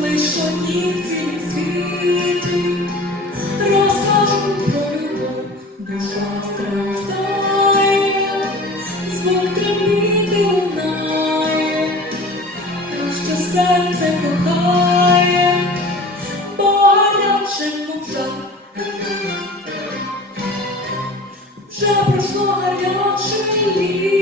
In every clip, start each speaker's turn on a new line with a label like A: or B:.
A: Лиш у ніці світі розкажу про любов, наша страждає, змотрети знає, на що Серце кохає, бо гарячим вже. Вже пройшло гаряче літо.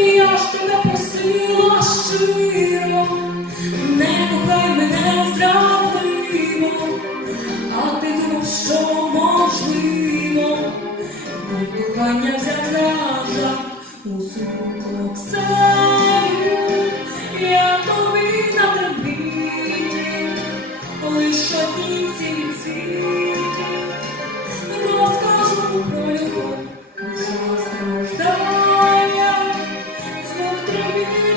A: я ж тебе просила щиро, не кохай мене зрадливо, а ти думав, що можливо, бо кохання вже кража у сумку все. Outro